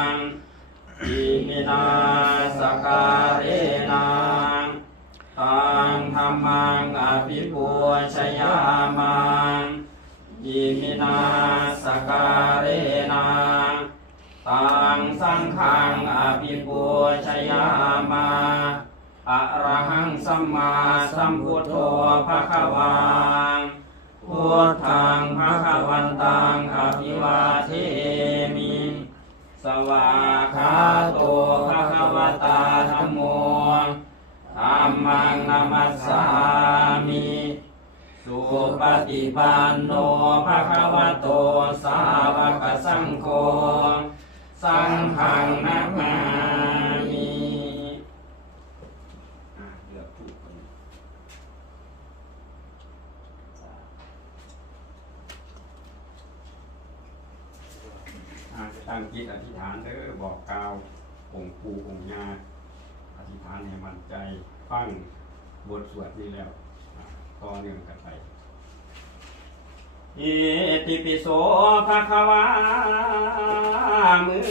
ังอิมินาสการเรนังตังธรรมังอภิปูชยามังอิมินาสการเรนังตังสังฆังอภิปูชยามาอะระหังสัมมาสัมพุทโธภะคะวังพุทธังภะคะวันตังอภิวาเทมิ สวาคาโตภะคะวตาธรมโมธรรมังนามัสสามิสุปฏิปันโนภะคะวะโตสาวกสังโฆสังฆังนามามิอะเลือกถูกคนอะ ตั้งจิตอธิษฐานเด้อบอกกล่าวองค์ปู่องค์ยาอธิษฐานให้มั่นใจฟังบทสวดนี้แล้วอะต่อเนื่องกันไปอิติปิโสภะคะวามือ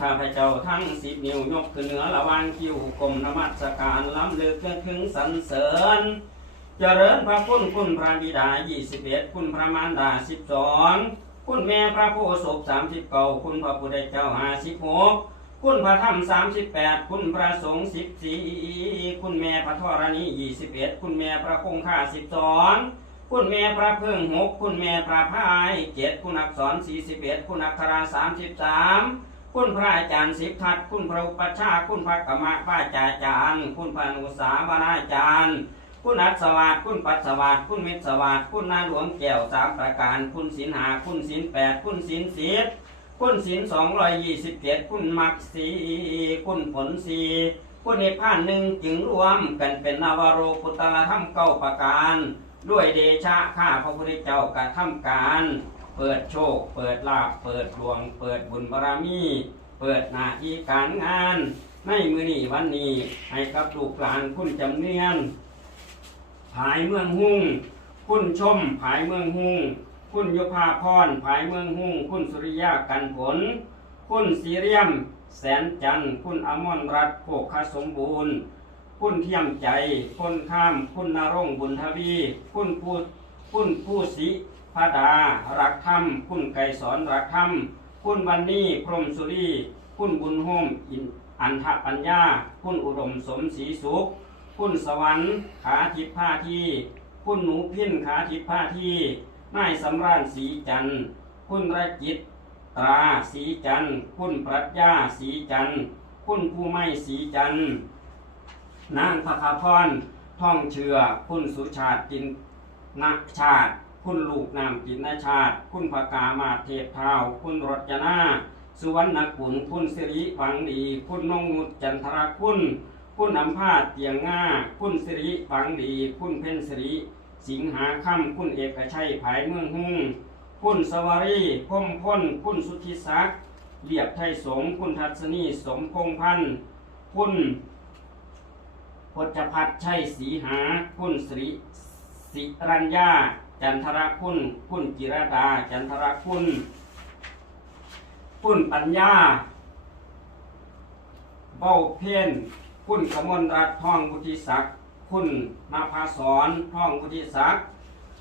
ข้าพเจ้าทั้งสิบนิ้วยกขึ้นเหนือระวางคิ้วกลมนมัสการล้ำลึกถึงสรรเสริญ เจริญพระคุณคุณพระบิดายี่สิบเอ็ดคุณพระมารดาสิบสอง คุณแม่พระโพศพสามสิบเก้าคุณพระพุทธเจ้าห้าสิบหกคุณพระธรรมสามสิบแปดคุณพระสงฆ์สิบสี่คุณแม่พระธรณียี่สิบเอ็ดคุณแม่พระคงคาสิบสองคุณแม่พระเพิ่งหกคุณแม่พระพายเจ็ดคุณอักษรสี่สิบเอ็ดคุณอัคราสามสิบสามคุณพระอาจารย์สิบทัศน์คุณพระอุปชาคุณพระกรรมพระอาจารย์ คุณพระนุสาวนาจารย์ คุณอัศวาสคุณปัสสวาสคุณเมตสวาสคุณนาหลวงแก้วสามประการ คุณสินหาคุณสินแปดคุณสินสิบคุณสินสองร้อยยี่สิบเจ็ดคุณมักสีคุณผลสีคุณนิพพานหนึ่งจึงรวมกันเป็นนาวโรกุตละธรรมเก้าประการ ด้วยเดชะข้าพระพุทธเจ้ากระทำการ เปิดโชค เปิดลาภเปิดดวง เปิดบุญบารมี เปิดหน้าที่การงานในมือนี้วันนี้ให้กับลูกหลานคุณจำเนียน ผายเมืองหุ่ง คุณชมผายเมืองหุ่ง คุณยุพาพรผายเมืองหุ่ง คุณสุริยากันผล คุณสีเรียม แสนจันทร์คุณอมรรัตน์โภคสมบูรณ์ คุณเทียมใจ คุณข้าม คุณนรงบุญทวี คุณผู้คุณผู้สิพดา รักธรรม คุณไก่สอนรักธรรม คุณวันนี้พรมสุรี คุณบุญโฮมอินอันทปัญญา คุณอุดมสมศรีสุข คุณสวรรค์ขาทิพผ้าที่ คุณหนูพินขาทิพผ้าที่นายสำราญสีจันทร์ คุณระจิตตราสีจันทร์ คุณปรัชญาสีจันทร์ คุณผู้ไม่สีจันทร์ นางพระคาพรท่องเชือ คุณสุชาติจินนาชาติ คุณลูกนามจินนาชาติ คุณพกามาเทพเท้าคุณรจนาสุวรรณกุลคุณสิริวังดี คุณนงนุชจันทรคุณ คุณอำพาตเตียงง่า คุณสิริหวังดี คุณเพ็ญสิริ สิงหาค่ำคุณเอกชัยภายเมืองหุ่งคุณสวารีพมพ้น คุณสุทธิศักดิ์เรียบไทยสงคุณทัศนีสมพงพันธ์คุณพจพัฒน์ชัยศรีหา คุณสริสิรัญญา จันทรคุณ คุณจิรดา จันทรคุณ คุณปัญญาเบ้าเพี้ยน คุณกมลรัตน์ท่องวุฒิศักดิ์คุณมาภาสอนท่องวุฒิศักดิ์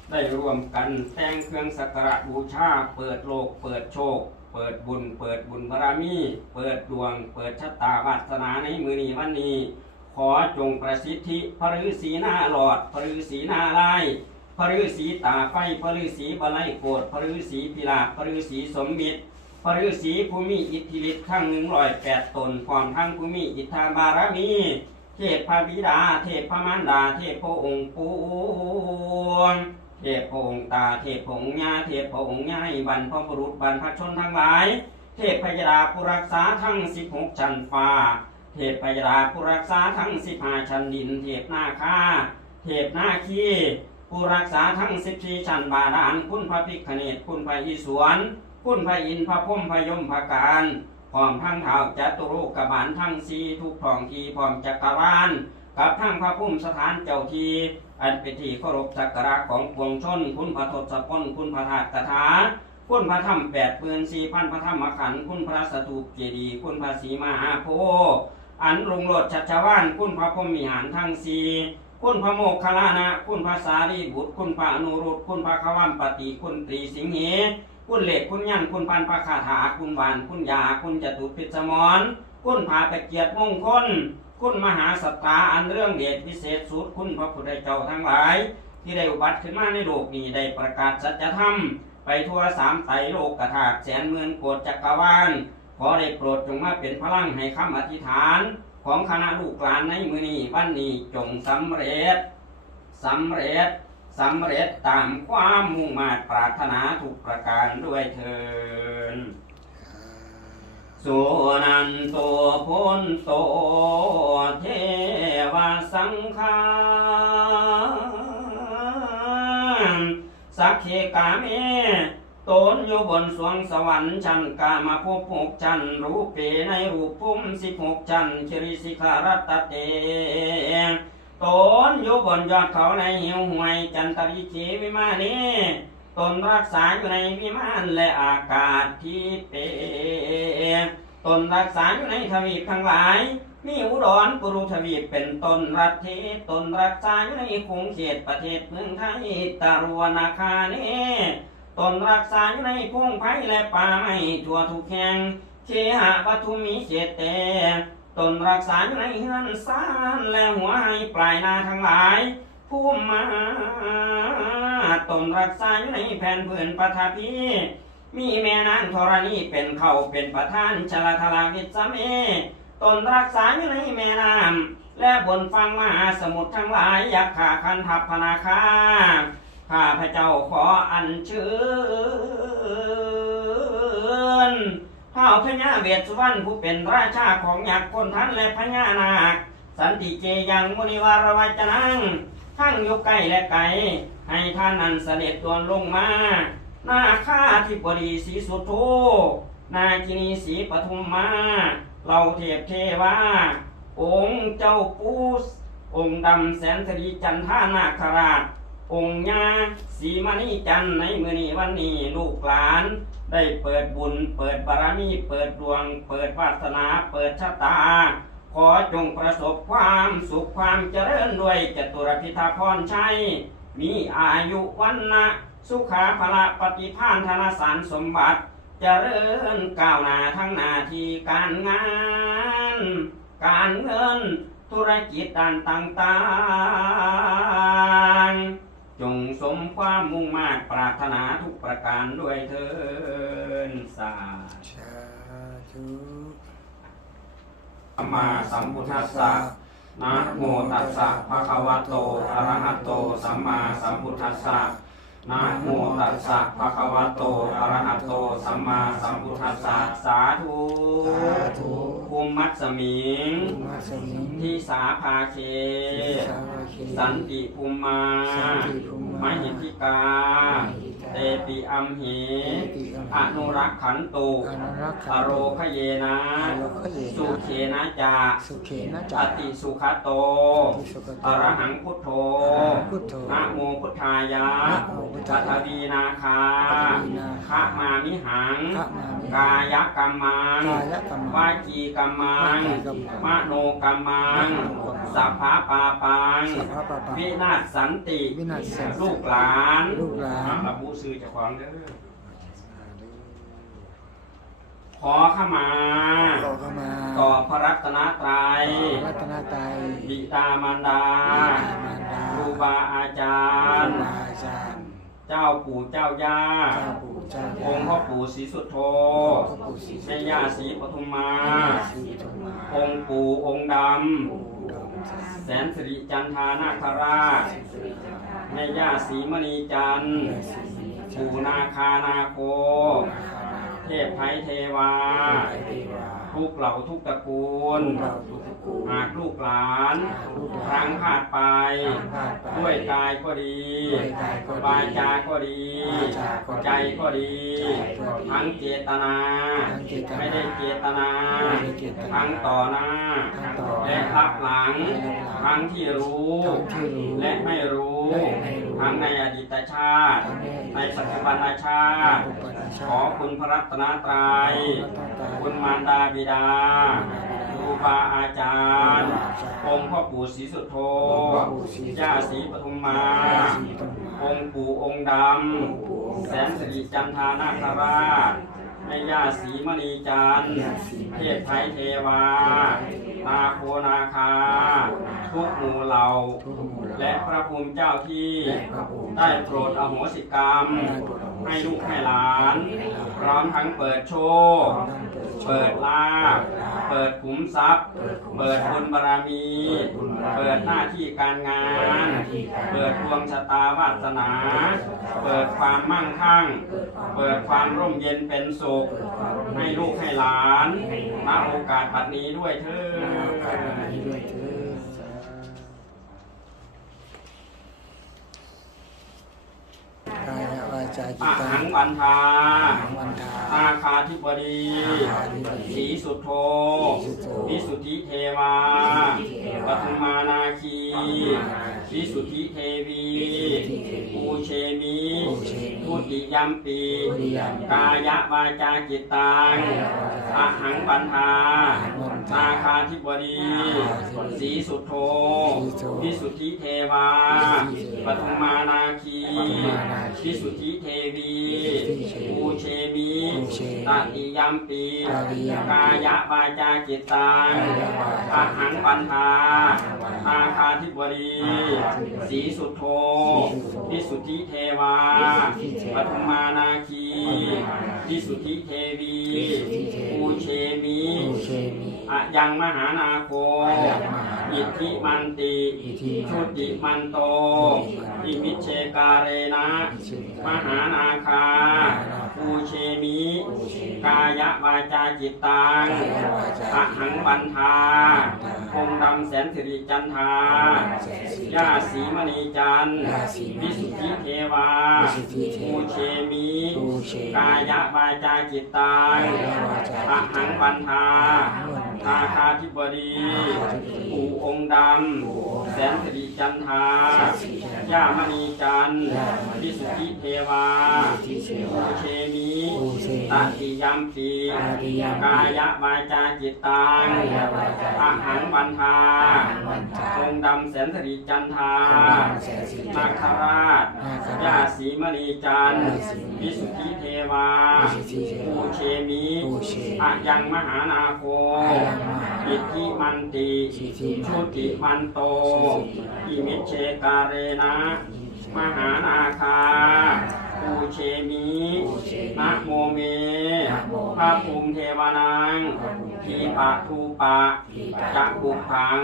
ได้รวมกันแต่งเครื่องสักการะบูชา เปิดโลก เปิดโชค เปิดบุญ เปิดบุญบารมี เปิดดวง เปิดชะตาวาสนาในมือนี้วันนี้ ขอจงประสิทธิพระฤาษีหน้าหลอดพระฤาษีหน้าลายพระฤาษีตาไฟพระฤาษีบาลัยโกรธพระฤาษีพิลาพระฤาษีสมมิตร พระฤาษีภูมิอิทธิฤทธิ์ทั้งหนึ่งร้อยแปดตนพร้อมทั้งภูมิอิทธาบารมีเทพพระบิดา เทพพระมารดา เทพพระองค์ปูนเทพพระองค์ตา เทพพระองค์ยาเทพพระองค์ย่ายบรรพบุรุษบรรพชนทั้งหลาย เทพพยดาผู้รักษาทั้งสิบหกชั้นฟ้า เทพพยดาผู้รักษาทั้งสิบห้าชั้นดิน เทพนาคาเทพนาคีผู้รักษาทั้งสิบสี่ชั้นบาดาลคุณพระพิคเนตคุณพระอิศวร คุณพระอินทร์พระพรหมพระยมพระการพร้อมทั้งเท้าจตุโลกบาลทั้งสีทุกทองทีพร้อมจักรวาลกับทั้งพระพุ่มสถานเจ้าทีอันเป็นที่เคารพสักการะของปวงชน คุณพระทศพลคุณพระธาตุกถาคุณพระธรรมแปดปืนสี่พันพระธรรมขันธ์คุณพระสถูปเจดีย์คุณพระศรีมหาโพธิ์อันรุงโรดชัชวานคุณพระพรหมิหารทั้งสี่คุณพระโมคคัลลานะ คุณพระสารีบุตร คุณพระอนุรุตคุณพระขวัมปฏิ คุณตรีสิงเห คุณเหล็กคุณยันคุณพันพระคาถาคุณวานคุณยาคุณจตุพิษมรคุณผาตะเกียรติมงคลคุณมหาสตราอันเรื่องเดชพิเศษสุดคุณพระพุทธเจ้าทั้งหลาย ที่ได้อุบัติขึ้นมาในโลกนี้ได้ประกาศสัจธรรม ไปทั่วสามไตรโลกกถาแสนหมื่นโกดจักรวาลขอได้โปรดจงมาเป็นพลังให้คำอธิษฐาน ของคณะลูกหลานในมือนี้วันนี้จงสำเร็จสำเร็จ สำเร็จตามความมุ่งมา่ปรารถนาทุกประการด้วยเถินสุนันโตพุนโตเทวสังฆาสักเคกาเมตนอยู่บนสวงสวรรค์ชั้นกามาภพหกชั้นรูปเปในรูปภูมิสิบหกชั้นคิริสิขารัตเต ตนอยู่บนยอดเขาในหิวห่วยจันตริเขวิมานี้ตนรักษาอยู่ในวิมานและอากาศที่เปตนรักษาอยู่ในทวีปทั้งหลาย มีอุดรกุรุทวีปเป็นตนรัฐเทตนรักษาอยู่ในคงเขตประเทศเมืองไทยตารวนาคาเนตนรักษาอยู่ในพงไผ่และป่าไม้ทั่วทุกแห่งเคหะปทุมมีเจตเต ตนรักษาในเฮือนซานและหัวให้ปลายนาทั้งหลายผู้มาตนรักษาอยู่ในแผ่นพื้นปฐพีมีแม่นางธรณีเป็นเขาเป็นประธานชลทลาวิสเมตนรักษาอยู่ในแม่น้ำและบนฟังมหาสมุทรทั้งหลายยักษ์ขาคันทัพพนาคาข้าพระเจ้าขออัญเชิญ ท้าพญาเวสสุวรรณผู้เป็นราชาของยักษ์คนทันและพญานาค สันติเจยังมุนิวารวัจนังทั้งยุใกล้และไกลให้ท่านนั้นเสด็จตัวลงมา หน้าข้าที่บดีศีสุโธนากินีศรีปทุมมาเราเทพเทวาองค์เจ้าปูสองค์ดำแสนสรีจันทานาคราช องค์ญาสีมณีจันในมือนี้วันนี้ลูกหลาน ได้เปิดบุญ เปิดบารมี เปิดดวง เปิดวาสนา เปิดชะตา ขอจงประสบความสุขความเจริญด้วยจตุรพิธาพรชัย มีอายุวันนะสุขาภละปฏิภาณธนสารสมบัติจเจริญก้าวหน้าทั้งหน้าที่การงาน การเงินธุรกิจด้านต่าง มุ่งมา่ปรารถนาทุกประการด้วยเถินสาธุสาธุสัมมาสัมพุทธัสสะนะโมตัสสะภะคะวะโตอะระหะโต สัมมาสัมพุทธัสสะนะโมตัสสะภะคะวะโตอะระหะโต สัมมาสัมพุทธัสสะสาธุ สาธุภูมิมัสสมิง มาสมิงที่สาภาเค สาวาเคสันติภูมิมาสันติภูมิมามหิทธิกามหิทธิกาเตปิอัมเหเตปิอัมเหอนุรักขันตุอนุรักขันตุอโรคเยนะอโรคเยนะ สุเขนะจาสุเขนะอจาติสุขโตติสุขโตอรหังพุทโธอะระหังพุทโธนะโมพุทธายะนะโมพุทธายะปัทวีนาคาปัทวีนาคา ขะมามิหัง ขะมามิหังกายกรรมังกายกรรมังวาจีกรรมังวาจีกรรมังมโนกรรมังมโนกรรมังสัพพะปาปังสัพพะปาปัง วินาศสันติวินาศสันติ ลูกหลานลูกหลานระบุซื้อเจากของเด้อขอขมา ขอเข้ามาต่อพระรัตนตรัยรัตนตรัยบิดามารดาบิดามารดา ครูบาอาจาครรูย์บาอาจารย์ เจ้าปู่เจ้าย่า เจ้าปู่เจ้าย่าองค์พ่อปู่ศรีสุโธพ่อปู่ศรีสุโธ แม่ย่าศรีปทุมมาแม่ย่าศรีปทุมมาองค์ปู่องค์ดปู่ดำำ แสนสิริจันทานาคราชแม่ย่าศรีมณีจันทร์ ปู่นาคานาโค เทพไทยเทวาทุ กเหล่าทุกตระกูล หากลูกหลานครั้งขาดไป ด้วยกายก็ดีวาจาก็ดี ใจก็ดี ทั้งเจตนา ไม่ได้เจตนาทั้งต่อหน้า และรับหลัง ทั้งที่รู้ และไม่รู้ ทั้งในอดีตชาติ ในปัจจุบันชาติ ขอคุณพระรัตนตรัย คุณมารดาบิดาครูบาอาจารย์ องค์พ่อปู่ศรีสุโธย่าศรีปทุมมา องค์ปู่องค์ดำ แสนสิริจันทานาคราชแม่ย่าศรีมณีจันทร์เทพไทยเทวานาโคนาคา ทุกหมู่เหล่า และพระภูมิเจ้าที่ได้โปรดอโหสิกรรม ให้ลูกให้หลาน พร้อมทั้งเปิดโชคเปิดลาภเปิดขุมทรัพย์ เปิดบุญบารมี เปิดหน้าที่การงาน เปิดดวงชะตาวาสนา เปิดความมั่งคั่ง เปิดความร่มเย็นเป็นสุข ให้ลูกให้หลานณโอกาสบัดนี้ด้วยเถิด จาจิอาตตัหังงวันทาวันทาอาคาธิบดีสีสุโธวิสุทธิเทวาปทุมมานาคีวิสุทธิเทวีปูเชมิทุติยัมปีกายวาจาจิตตังอาหังปันธา นาคาธิบดีสีสุโธวิสุทธิเทวาปทุมมานาคีวิสุทธิเทวีปูเชมิตติยัมปีกายวาจาจิตตังอาหังปันธานาคาธิบดีสีสุโธวิสุทธิเทวาปทุมมานาคีวิสุทธิเทวีปูเชมิ อะยังมหานาโคอิทธิมันติชุติมันโตอิมิเชการเรนะ มหานาคาปูเชมิ กายวาจาจิตตังอะหังบันทาคงดำแสนสิริจันทาย่าสีมณีจันทร์วิสุทธิเทวาปูเชมิ กายวาจาจิตตังอะหังบันทา นาคาธิบดี ปู่องค์ดำ แสนสิริจันทา ย่ามณีจันทร์วิสุทธิเทวาปูเชมิตติยัมปีกายวาจาจิตตังอาหังบันทาองค์ดำแสนสิริจันทานาคราชย่าสีมณีจันทร์วิสุทธิเทวาปูเชมิอะยังมหานาโค อิทธิมันติชุติมันโต อิมิเชการเรนะ มหานาคาปูเชมินะโมเมพระภูมิเทวานังทีปะทูปะจักบุขัง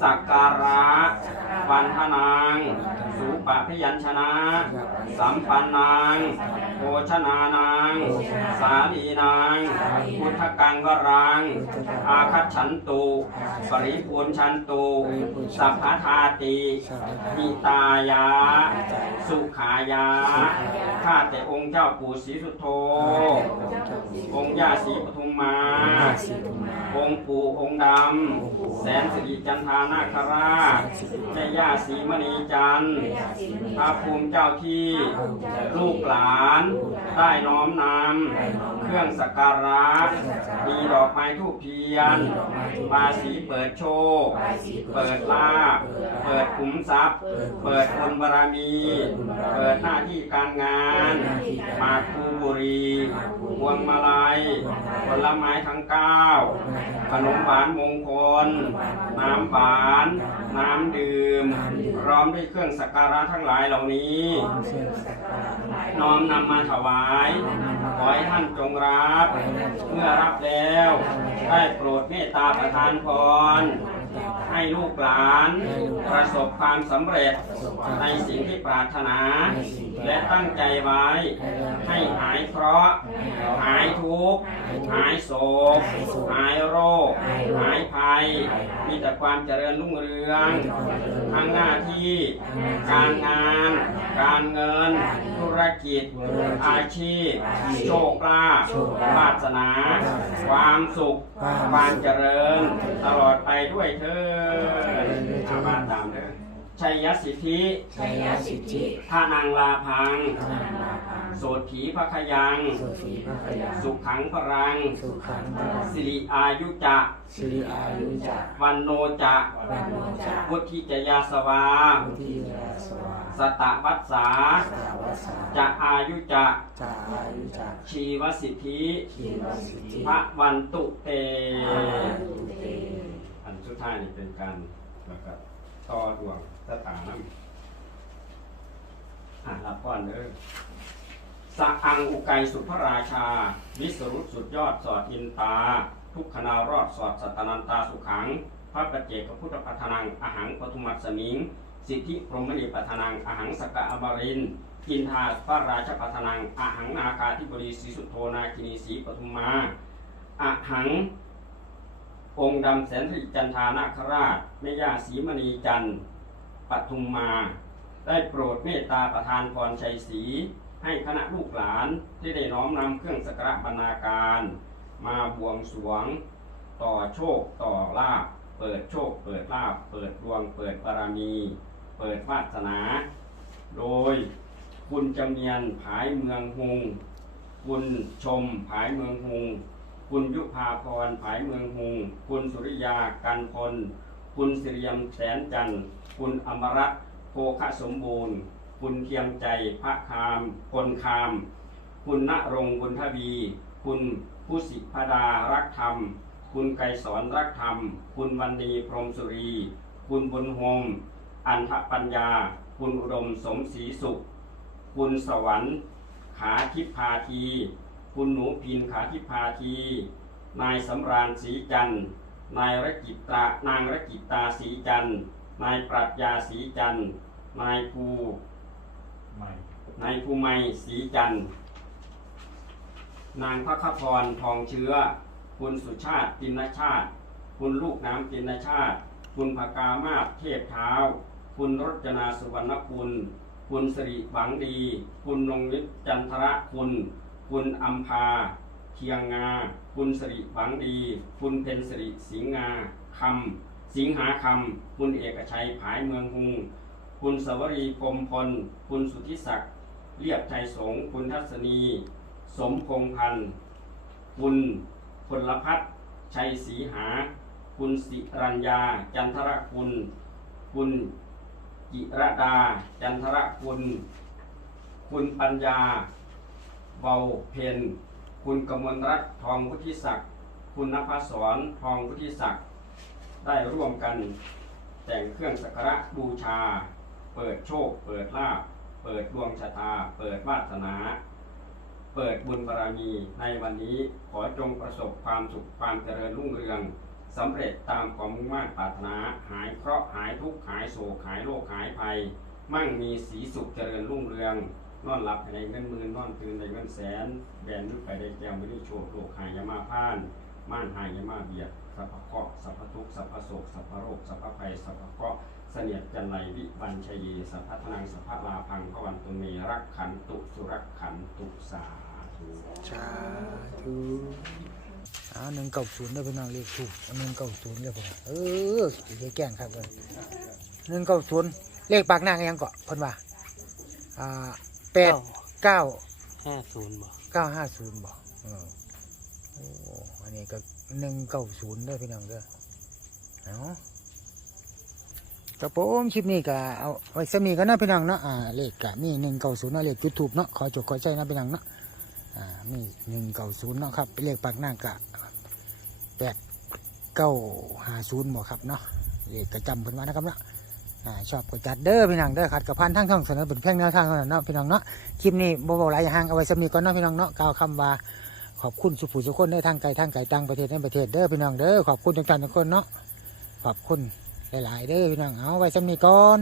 สักการะวันทนาง สุปะพยัญชนะ สัมปันนางโภ ชนานางสาลีนางพุทธกังวรัง อาคัตฉันตุปริปูนชันตุสัพพทาติมิตายา สุขายา ข้าแต่องค์เจ้าปู่ศรีสุโธ องค์ย่าศรีปทุมมา องค์ปู่องค์ดำ แสนสิริจันทานาคราชแม่ย่าศรีมณีจันทร์พระภูมิเจ้าที่ลูกหลานได้น้อมนำ รื่องสักการะ มีดอกไม้ทูปเทียนบาสีเปิดโชค เปิดลาภเปิดขุมทรัพย์ เปิดบุญบารมี เปิดหน้าที่การงานหมากภูบุรีพวงมาลัยผลไม้ทั้งเก้าขนมหวานมงคล น้ำหวาน น้ำดื่ม พร้อมด้วยเครื่องสักการะทั้งหลายเหล่านี้ น้อมนำมาถวาย ขอให้ท่านจงรับ เมื่อรับแล้ว ได้โปรดเมตตาประทานพรให้ลูกหลาน ประสบความสำเร็จในสิ่งที่ปรารถนา และตั้งใจไว้ให้หายเคราะห์ หายทุกข์ หายโศก หายโรค หายภัย มีแต่ความเจริญรุ่งเรือง ทั้งหน้าที่ การงาน การเงิน ธุรกิจ อาชีพ โชคลาภวาสนา ความสุข ความเจริญ ตลอดไปด้วยเถิดชาวบ้านตามเด้อ ชัยสิทธิ ชัยสิทธิพานางลาพังธนาลาพังโสถีพระขยัง สุขีพระขยาสุขขังพรังสุขังพระสิริอายุจะสิริอายุจะวันโนจะวันโนจะพุทธิจยาสวา พุทธิยาสวาสตะวัสสาสาวสาจะอายุจะจาอายุจะชีวสิทธิชีวสิทธิพระวันตุเต อาตุเต อันสุดท้ายนี่เป็นการแล้วก็ต่อดวง สตาน้ำอ่ารับก่อนเด้อสัอังอุไกสุพระราชา วิสรุตสุดยอดสอดอินตา ทุกขณารอดสอดสัตนันตาสุขัง พระปเจกพุทธปัทนังอาหังปทุมัสสมิง สิทธิพรหมณีปัทนังอาหังสกะอมรินกินทาพระราชปัทนังอาหังนาคาธิบดีศรีสุโธนาคินีศีปทุมมาอาหัง องค์ดำแสนสิจันทานาคราชแม่ย่าศีมณีจันทร์ ปทุมมา ได้โปรดเมตตาประทานพรชัยศรีให้คณะลูกหลานที่ได้น้อมนำเครื่องสักการะบรรณาการ มาบวงสรวง ต่อโชคต่อลาภเปิดโชคเปิดลาภเปิดดวงเปิดบารมี เปิดวาสนา โดยคุณจำเนียนผายเมืองหุงคุณชมผายเมืองหุงคุณยุพาพรผายเมืองหุงคุณสุริยากันพล คุณสิริยมแสนจันทร์ คุณอมรัตน์โภคสมบูรณ์ คุณเทียมใจพระคามพลคาม คุณณรงค์บุญทวี คุณผู้สิพดารักธรรม คุณไกรสอนรักธรรม คุณวันดีพรมสุรี คุณบุญโฮมอันทปัญญา คุณอุดมสมศรีสุข คุณสวรรค์ ขาทิพพาที คุณหนูพินขาทิพพาที นายสำราญศรีจันทร์นายรกิตานางรกิตาศรีจันทร์ นายปรัชญาศรีจันทร์นายภูไม่นายภูไมยศรีจันทร์นางพระคพรทองเชื้อ คุณสุชาติตินชาติ คุณลูกน้ำตินชาติ คุณภกามาศเทพเท้า คุณรจนาสุวรรณคุณ คุณสิริหวังดี คุณนงนิตจันทระคุณ คุณอัมพาเทียงงา คุณสิริหวังดี คุณเพนสิริสิงห์งาคำ สิงหาคำ คุณเอกชัยผายเมืองหุง คุณสวรีกรมพล คุณสุทธิศักดิ์เรียบไทยสงคุณทัศนี สมพงพันธ์คุณพลพัฒน์ชัยศรีหา คุณสิรัญญา จันทรคุณ คุณจิรดา จันทรคุณ คุณปัญญาเบาเพนคุณกมลรัตน์ทองวุฒิศักดิ์ คุณนภศรทองวุฒิศักดิ์ ได้ร่วมกันแต่งเครื่องสักการะบูชา เปิดโชค เปิดลาภเปิดดวงชะตา เปิดวาสนา เปิดบุญบารมีในวันนี้ขอจงประสบความสุขความเจริญรุ่งเรืองสำเร็จตามความมุ่งมั่นปรารถนา หายเคราะห์หายทุกข์หายโศกหายโรคหายภัย มั่งมีสีสุขเจริญรุ่งเรืองนอนหลับในเงินหมื่นนอนตื่นในเงินแสนแบนลึกไปได้แก้วไม่ได้โชคโลกหายยามาพ่าน ม่านหายยามาเบียด สัพพะเคราะห์สัพพะทุกข์สัพพะโศกสัพพะโรคสัพพะภัยสัพพะเคราะห์เสนียดจันไรวิบัญชยีสัพพะทนังสัพพะลาพังพระวันตุเมรักขันตุสุรักขันตุสาธุสาธุอ่าหนึ่งเก้าศูนย์ได้เป็นนางเลขถูกหนึ่งเก้าศูนย์เลยผมเออเดี๋ยวแกล้งครับเลยหนึ่งเก้าศูนย์เลขปากนางยังเกาะเพิ่นว่าอ่าแปดเก้าห้าศูนย์บ่เก้าห้าศูนย์บอกเออโอ้อันนี้ก็ หนึ่งเก้าศูนย์ได้พี่น้องเด้อเอาครับผมคลิปนี้ก็เอาไว้สมีกันนะพี่น้องเนาะอ่าเลขก็มีหนึ่งเก้าศูนย์เนาะเลขจุดถูกเนาะขอจบขอใจนะพี่น้องเนาะอ่ามีหนึ่งเก้าศูนย์เนาะครับเลขปากหน้ากะแปดเก้าห้าศูนย์บอกครับเนาะเลขกระจำเพิ่นมานะครับเนาะอ่าชอบก็จัดเด้อพี่น้องเด้อขัดกับพันทั้งช่องเสนอเป็นเพียงแนวทางเท่านั้นเนาะพี่น้องเนาะคลิปนี้บ่บ่หลายอย่างเอาไว้สมีก่อนเนาะพี่น้องเนาะกล่าวคำว่า ขอบคุณสุภูสุคนได้ทางไกลทางไกลต่างประเทศในประเทศเด้อพี่น้องเด้อขอบคุณทุกท่านทุกคนเนาะขอบคุณหลาย ๆ เด้อพี่น้องเอาไว้สมีก่อน